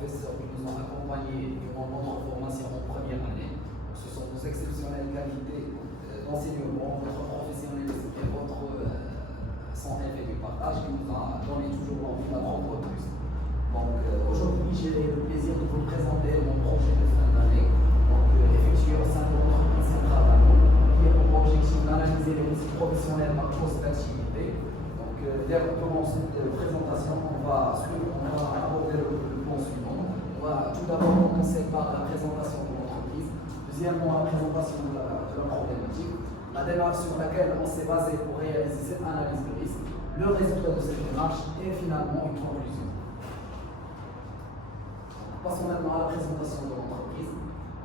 professeurs qui nous ont accompagnés durant notre formation en première année. Ce sont vos exceptionnelles qualités d'enseignement, votre professionnalisme et votre sans-effet du partage qui nous a donné toujours l'envie d'apprendre plus. Donc aujourd'hui, j'ai le plaisir de vous présenter mon projet de fin d'année, effectué au sein de l'entreprise Centrale Danone, qui a pour objectif d'analyser les risques professionnels par poste d'activité. Durant cette présentation, on va aborder le plan suivant. On va tout d'abord commencer par la présentation de l'entreprise, deuxièmement la présentation de la problématique, la démarche sur laquelle on s'est basé pour réaliser cette analyse de risque, le résultat de cette démarche et finalement une conclusion. Passons maintenant à la présentation de l'entreprise.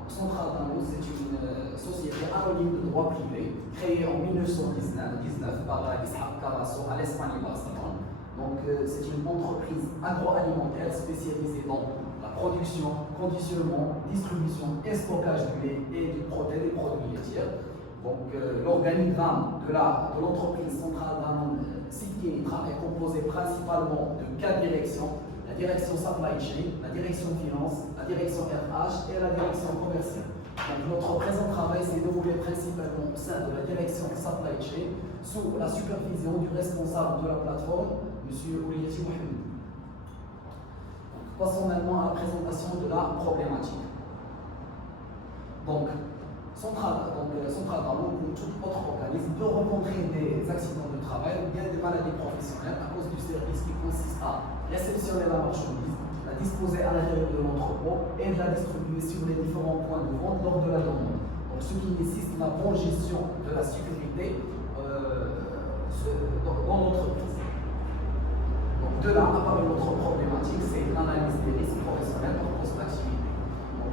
Centrale Danone, c'est une société anonyme de droit privé créée en 1919 par Ishaq Carasso à l'Espagne Barcelone. Donc, c'est une entreprise agroalimentaire spécialisée dans la production, conditionnement, distribution et stockage du lait et des produits laitiers. Donc, l'organigramme de l'entreprise Centrale Danone Sitkinitra est composé principalement de 4 directions. La direction supply chain, la direction finance, la direction RH et la direction commerciale. Donc notre présent travail s'est déroulé principalement au sein de la direction supply chain sous la supervision du responsable de la plateforme, M. Ouliati Mohamed. Passons maintenant à la présentation de la problématique. Donc, Centrale Danone, comme tout autre organisme, peut rencontrer des accidents de travail ou bien des maladies professionnelles à cause du service qui consiste à réceptionner la marchandise, la disposer à l'intérieur de l'entrepôt et de la distribuer sur les différents points de vente lors de la demande. Donc, ce qui nécessite la bonne gestion de la sécurité dans l'entreprise. Donc, de là apparaît notre problématique, c'est l'analyse des risques professionnels par poste d'activité.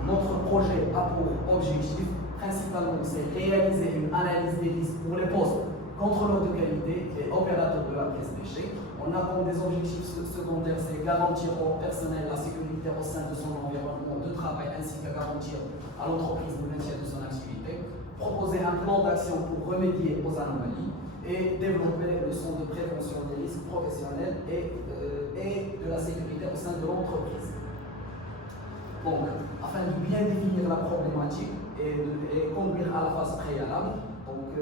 Notre projet a pour objectif principalement, c'est réaliser une analyse des risques pour les postes contrôleurs de qualité et opérateurs de la pièce déchet. On a comme des objectifs secondaires, c'est garantir au personnel la sécurité au sein de son environnement de travail ainsi que garantir à l'entreprise le maintien de son activité, proposer un plan d'action pour remédier aux anomalies et développer le centre de prévention des risques professionnels et de la sécurité au sein de l'entreprise. Donc, afin de bien définir la problématique et conduire à la phase préalable, donc,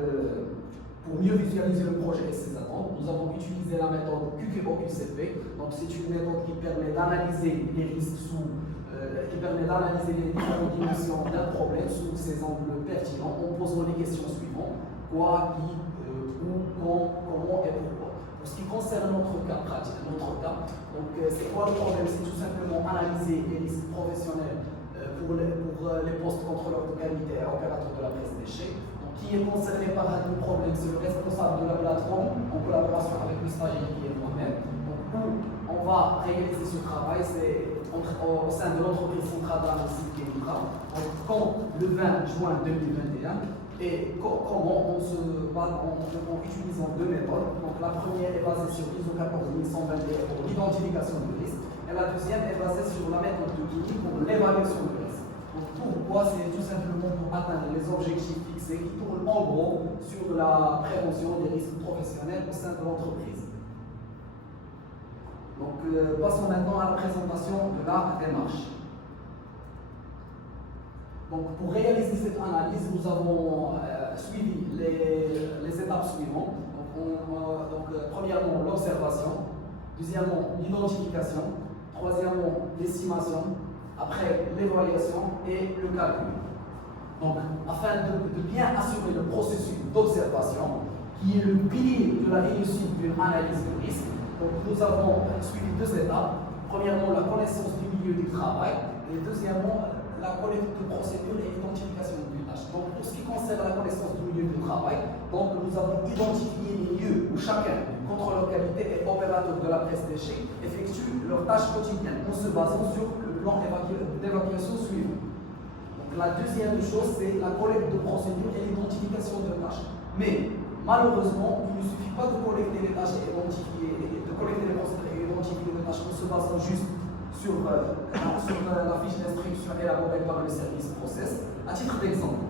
pour mieux visualiser le projet et ses attentes, nous avons utilisé la méthode QQO-QCP. Donc, c'est une méthode qui permet d'analyser les risques qui permet d'analyser les différentes dimensions d'un problème sous ses angles pertinents en posant les questions suivantes: quoi, qui, où, quand, comment et pourquoi. Pour ce qui concerne notre cas pratique, c'est quoi le problème? C'est tout simplement analyser les risques professionnels pour les postes contrôleurs de qualité et opérateurs de la pièce déchet. Donc, qui est concerné par un problème? C'est le responsable de la plateforme en collaboration avec le stagiaire qui est moi-même. Donc, où on va réaliser ce travail, c'est au sein de l'entreprise Centrale Danone Sitkinitra. Donc, quand le 20 juin 2021. Et comment on se bat en utilisant 2 méthodes. Donc la première est basée sur ISO 14121 pour l'identification du risque et la deuxième est basée sur la méthode de Gini pour l'évaluation du risque. Donc pourquoi? C'est tout simplement pour atteindre les objectifs fixés qui tournent en gros sur la prévention des risques professionnels au sein de l'entreprise. Donc passons maintenant à la présentation de la démarche. Donc, pour réaliser cette analyse, nous avons suivi les étapes suivantes. Donc, premièrement, l'observation. Deuxièmement, l'identification. Troisièmement, l'estimation. Après, l'évaluation et le calcul. Donc, afin de bien assurer le processus d'observation, qui est le pilier de la réussite d'une analyse de risque, donc, nous avons suivi 2 étapes. Premièrement, la connaissance du milieu du travail. Et deuxièmement, la collecte de procédures et l'identification du tâches. Donc, pour ce qui concerne la connaissance du milieu du travail, donc, nous avons identifié les lieux où chacun, contrôleur qualité et opérateur de la pièce déchet, effectue leurs tâches quotidiennes en se basant sur le plan d'évacuation suivant. Donc, la deuxième chose, c'est la collecte de procédures et l'identification de tâches. Mais, malheureusement, il ne suffit pas de collecter les tâches et de collecter les procédures et identifier les tâches en se basant juste sur la fiche d'instruction élaborée par le service process. À titre d'exemple,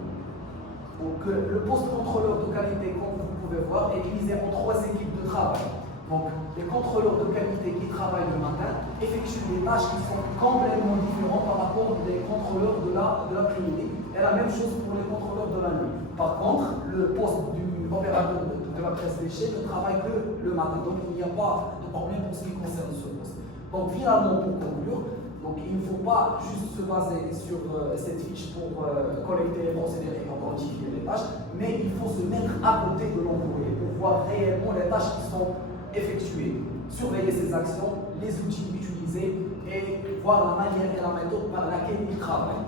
donc, le poste contrôleur de qualité, comme vous pouvez voir, est divisé en 3 équipes de travail. Donc, les contrôleurs de qualité qui travaillent le matin effectuent des tâches qui sont complètement différentes par rapport aux contrôleurs de l'après-midi. Et la même chose pour les contrôleurs de la nuit. Par contre, le poste du opérateur de la presse léchée ne travaille que le matin. Donc, il n'y a pas de problème pour ce qui concerne ce poste. Donc, finalement, pour conclure, donc, il ne faut pas juste se baser sur cette fiche pour collecter les procédés et quantifier les tâches, mais il faut se mettre à côté de l'employé pour voir réellement les tâches qui sont effectuées, surveiller ses actions, les outils utilisés et voir la manière et la méthode par laquelle il travaille.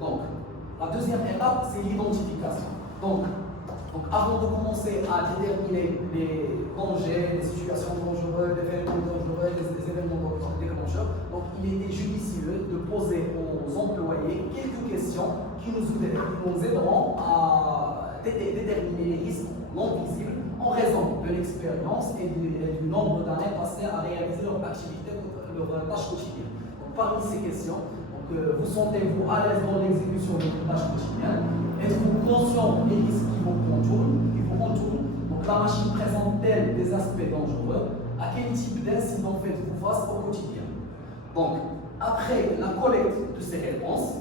Donc, la deuxième étape, c'est l'identification. Donc, avant de commencer à déterminer les dangers, les situations dangereuses, les événements dangereux, les événements déclencheurs, donc il était judicieux de poser aux employés quelques questions qui nous aideront à déterminer les risques non visibles en raison de l'expérience et du nombre d'années passées à réaliser leur activité, leur tâche quotidienne. Donc, parmi ces questions, vous sentez-vous à l'aise dans l'exécution de votre tâche quotidienne? Êtes-vous conscient des risques qui vous entourent? Donc la machine présente-t-elle des aspects dangereux? À quel type d'incident faites-vous face au quotidien? Donc, après la collecte de ces réponses,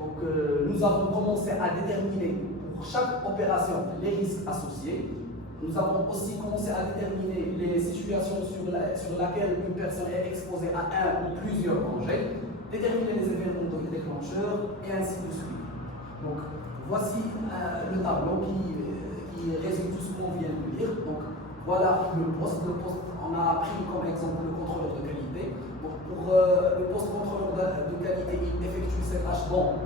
nous avons commencé à déterminer pour chaque opération les risques associés. Nous avons aussi commencé à déterminer les situations sur lesquelles une personne est exposée à un ou plusieurs dangers, déterminer les événements déclencheurs et ainsi de suite. Donc, voici le tableau qui résume tout ce qu'on vient de lire. Donc, voilà le poste. On a pris comme exemple le contrôleur de qualité. Donc, pour le poste contrôleur de qualité, il effectue ses tâches dans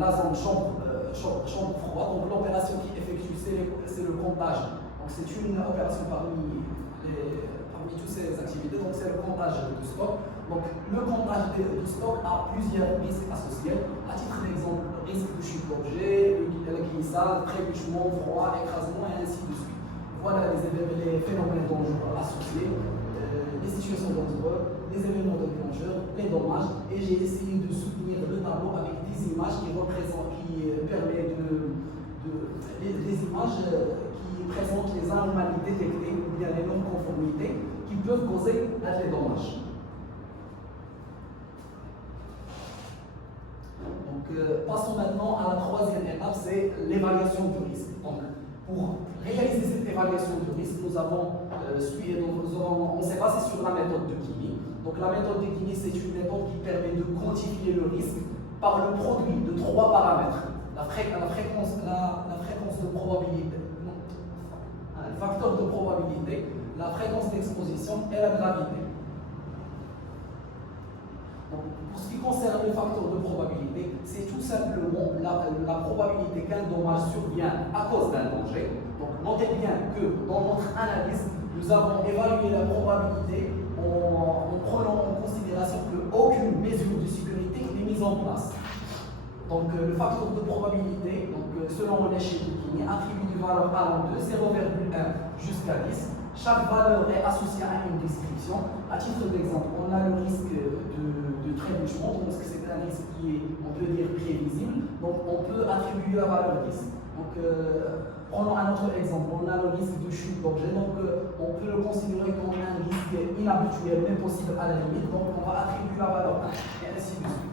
la zone chambre froide. Donc, l'opération qu'il effectue, c'est le comptage. Donc, c'est une opération parmi toutes ces activités. Donc, c'est le comptage du stock. Donc, le comptage du stock a plusieurs risques associés. À titre d'exemple, risque de chute d'objet, la glissade, trébuchement, froid, écrasement, et ainsi de suite. Voilà les phénomènes dangereux associés, les situations dangereuses, les événements déclencheurs, les dommages. Et j'ai essayé de soutenir le tableau avec des images qui permettent des images qui présentent les anomalies détectées ou bien les non-conformités qui peuvent causer des dommages. Donc, passons maintenant à la troisième étape, c'est l'évaluation du risque. Donc, pour réaliser cette évaluation du risque, on s'est basé sur la méthode de Gini. Donc, la méthode de Gini, c'est une méthode qui permet de quantifier le risque par le produit de trois paramètres. La fréquence de probabilité, le facteur de probabilité, la fréquence d'exposition et la gravité. Pour ce qui concerne le facteur de probabilité, c'est tout simplement la probabilité qu'un dommage survient à cause d'un danger. Donc, notez bien que dans notre analyse, nous avons évalué la probabilité en prenant en considération qu'aucune mesure de sécurité n'est mise en place. Donc, le facteur de probabilité, selon l'échelle de Gini, attribue des valeurs allant de 0,1 jusqu'à 10. Chaque valeur est associée à une description. À titre d'exemple, on a le risque de trébuchement, donc c'est un risque qui est, on peut dire, prévisible. Donc, on peut attribuer la valeur 10. Donc, prenons un autre exemple. On a le risque de chute d'objet. Donc, on peut le considérer comme un risque inhabituel, mais possible à la limite. Donc, on va attribuer la valeur 1, et ainsi de suite.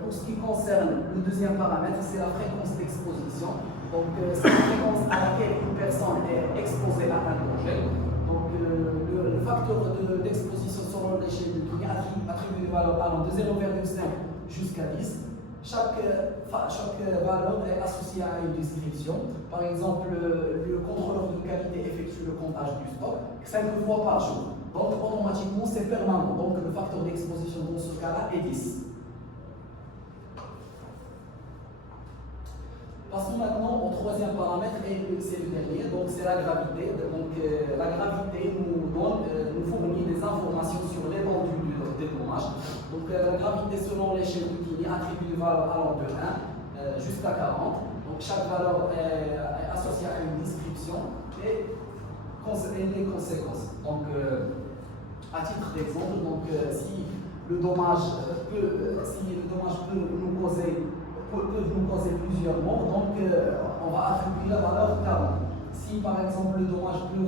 Pour ce qui concerne le deuxième paramètre, c'est la fréquence d'exposition. Donc, c'est la fréquence à laquelle une personne est exposée à un danger. Donc, le facteur d'exposition selon l'échelle de Gini attribue des valeurs allant de 0,5 jusqu'à 10. Chaque valeur est associée à une description. Par exemple, le contrôleur de qualité effectue le comptage du stock 5 fois par jour. Donc, automatiquement, c'est permanent. Donc, le facteur d'exposition dans ce cas-là est 10. Passons maintenant au troisième paramètre, et c'est le dernier, donc c'est la gravité. Donc la gravité nous fournit des informations sur l'étendue des dommages. Donc la gravité selon l'échelle de Gini attribue des valeurs allant de 1 jusqu'à 40. Donc chaque valeur est associée à une description et les conséquences. Donc à titre d'exemple, si le dommage peut nous causer plusieurs morts, donc on va attribuer la valeur 40. Si par exemple le dommage peut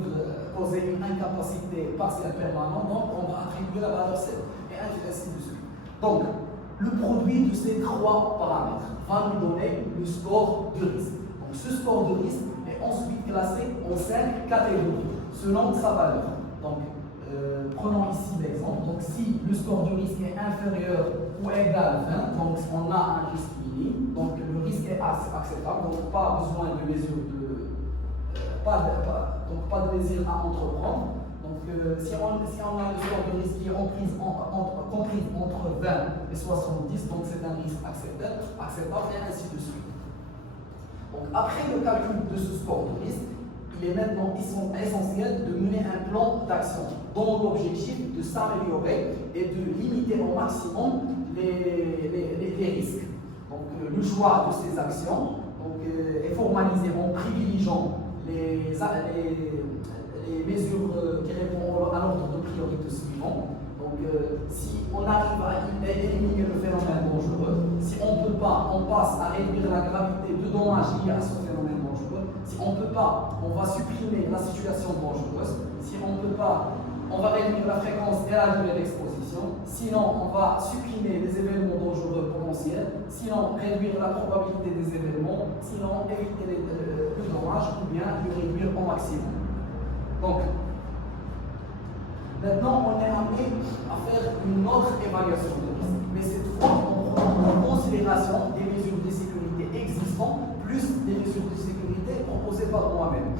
causer une incapacité partielle permanente, donc on va attribuer la valeur 7 et ainsi de suite. Donc, le produit de ces trois paramètres va nous donner le score de risque. Donc, ce score de risque est ensuite classé en 5 catégories selon sa valeur. Donc, prenons ici l'exemple. Donc, si le score de risque est inférieur ou égal à 20, donc on a un risque minime. Donc, le risque est acceptable. Donc, pas besoin de mesure pas de mesure à entreprendre. Donc, si on a le score de risque qui est compris entre 20 et 70, donc c'est un risque acceptable et ainsi de suite. Donc, après le calcul de ce score de risque, il est maintenant essentiel de mener un plan d'action dont l'objectif de s'améliorer et de limiter au maximum les risques. Donc, le choix de ces actions est formalisé en privilégiant les mesures qui répondent à l'ordre de priorité suivant. Donc, si on arrive à éliminer le phénomène dangereux, si on ne peut pas, on passe à réduire la gravité de dommages liés à ce phénomène dangereux. Si on ne peut pas, on va supprimer la situation dangereuse. Si on ne peut pas, on va réduire la fréquence et la durée d'exposition. Sinon, on va supprimer les événements dangereux potentiels. Sinon, réduire la probabilité des événements. Sinon, éviter le dommage ou bien le réduire au maximum. Donc, maintenant, on est amené à faire une autre évaluation de risque, mais cette fois, on prend en considération des mesures de sécurité existantes, plus des mesures de sécurité proposées par moi-même.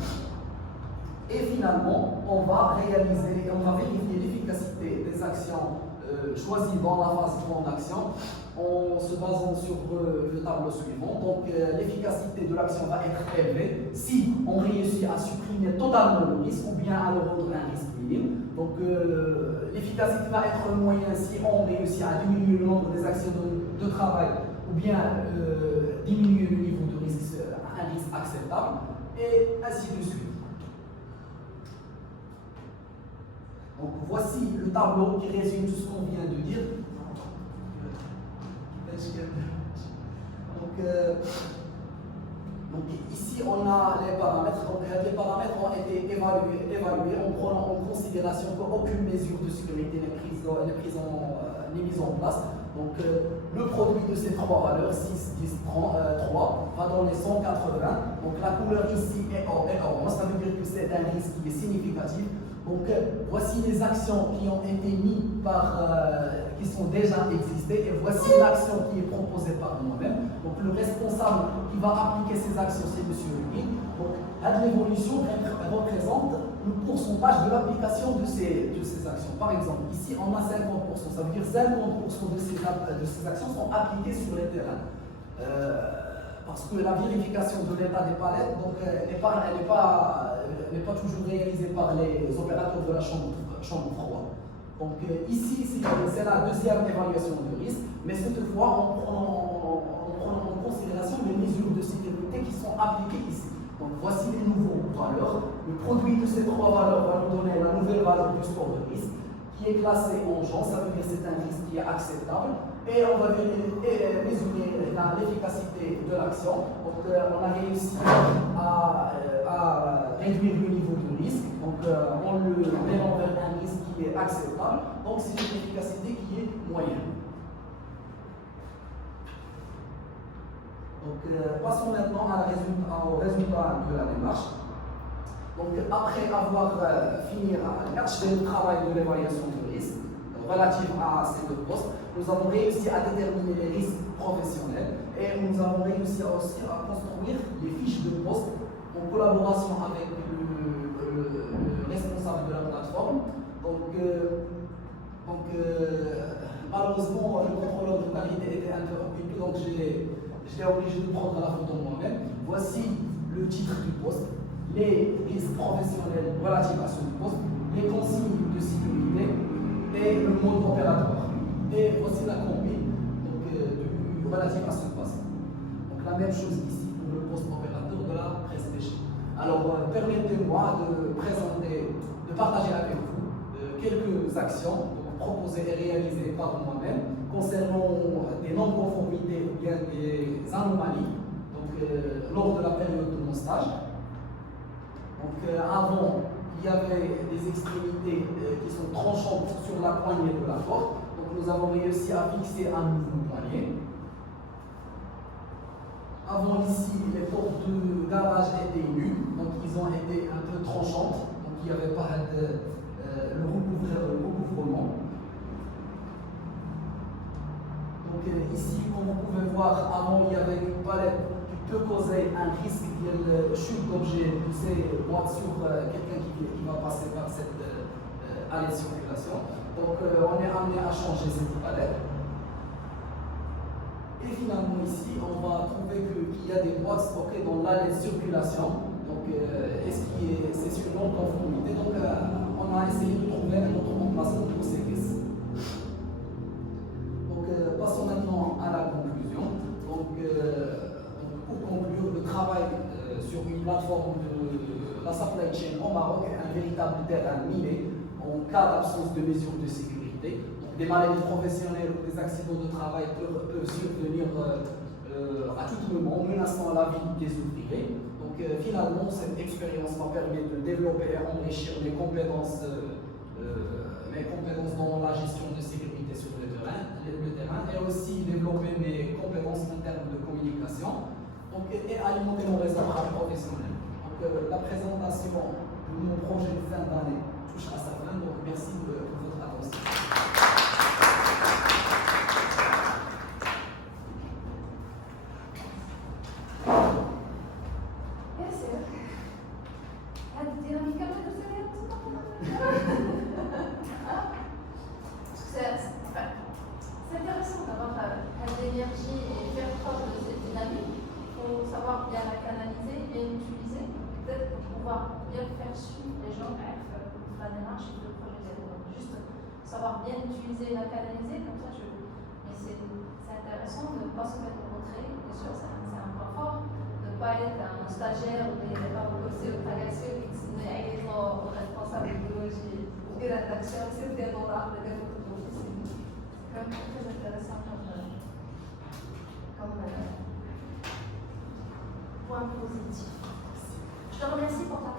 Et finalement, on va réaliser et on va vérifier l'efficacité des actions choisies dans la phase plan d'action en se basant sur le tableau suivant. Donc, l'efficacité de l'action va être élevée si on réussit à supprimer totalement le risque ou bien à le rendre un risque minime. Donc, l'efficacité va être moyenne si on réussit à diminuer le nombre des actions de travail ou bien diminuer le niveau de risque à un risque acceptable et ainsi de suite. Donc, voici le tableau qui résume tout ce qu'on vient de dire. Donc, ici, on a les paramètres. Donc, les paramètres ont été évalués en prenant en considération qu'aucune mesure de sécurité n'est mise en place. Donc, le produit de ces trois valeurs, 6, 10, 3, va donner 180. Donc, la couleur ici est orange. Ça veut dire que c'est un risque qui est significatif. Donc, voici les actions qui ont été mises qui sont déjà existées, et voici l'action qui est proposée par moi-même. Donc, le responsable qui va appliquer ces actions, c'est M. Huguin. Donc, l'évolution représente le pourcentage de l'application de ces actions. Par exemple, ici, on a 50%. Ça veut dire 50% de ces actions sont appliquées sur le terrain. Parce que la vérification de l'état des palettes n'est pas toujours réalisée par les opérateurs de la chambre froide. Donc ici, c'est la deuxième évaluation de risque, mais cette fois en prenant en considération les mesures de sécurité qui sont appliquées ici. Donc voici les nouveaux valeurs. Le produit de ces trois valeurs va nous donner la nouvelle valeur du score de risque, qui est classé en genre, ça veut dire que c'est un risque qui est acceptable, et on va mesurer l'efficacité de l'action. Donc on a réussi à réduire le niveau de risque, donc on le met vers un risque qui est acceptable, donc c'est une efficacité qui est moyenne. Donc passons maintenant au résultat de la démarche. Donc, après avoir fini le travail de l'évaluation de risque relative à ces deux postes, nous avons réussi à déterminer les risques professionnels et nous avons réussi aussi à construire les fiches de poste en collaboration avec le responsable de la plateforme. Donc malheureusement, le contrôleur de qualité était un peu occupé, donc j'étais obligé de prendre la photo moi-même. Voici le titre du poste, les risques professionnels relatifs à ce poste, les consignes de sécurité et le mode opératoire. Et voici la combine relative à ce poste. Donc la même chose ici pour le poste opérateur de la presse pêche. Alors permettez-moi de partager avec vous quelques actions proposées et réalisées par moi-même concernant des non-conformités ou bien des anomalies lors de la période de mon stage. Donc avant, il y avait des extrémités qui sont tranchantes sur la poignée de la porte. Donc nous avons réussi à fixer un nouveau poignet. Avant ici, les portes de garage étaient nues, donc ils ont été un peu tranchantes, donc il n'y avait pas le recouvrement. Donc ici, comme vous pouvez voir, avant il y avait une palette qui peut causer un risque de chute d'objet poussé sur quelqu'un qui va passer par cette allée de circulation. Donc on est amené à changer cette palette. Et finalement ici, on va trouver qu'il y a des boîtes stockées dans l'allée de circulation. Donc c'est sur une non-conformité. Donc on a essayé de trouver un autre emplacement pour ces pièces. Donc passons maintenant à la conclusion. Donc pour conclure, le travail sur une plateforme de la supply chain au Maroc est un véritable terrain miné en cas d'absence de mesures de sécurité. Des maladies professionnelles ou des accidents de travail peuvent survenir à tout moment, menaçant la vie des ouvriers. Donc finalement, cette expérience m'a permis de développer et enrichir mes compétences dans la gestion de sécurité sur le terrain et aussi développer mes compétences en termes de communication et alimenter mon réseau professionnel. Donc la présentation de mon projet de fin d'année touche à sa fin, donc merci pour votre attention. C'est intéressant d'avoir l'énergie et faire preuve de cette dynamique. Il faut savoir bien la canaliser, bien l'utiliser, peut-être pour pouvoir bien faire suivre les gens à la démarche de projet zéro. Juste savoir bien utiliser et la canaliser, comme ça mais c'est intéressant de ne pas se mettre au retrait, bien sûr, c'est un point fort, de ne pas être un stagiaire ou des bosser au tagacé qui se met au responsable idéologie ou de la rédaction, c'est des dollars de l'office. C'est quand même très intéressant comme point positif. Je te remercie pour ta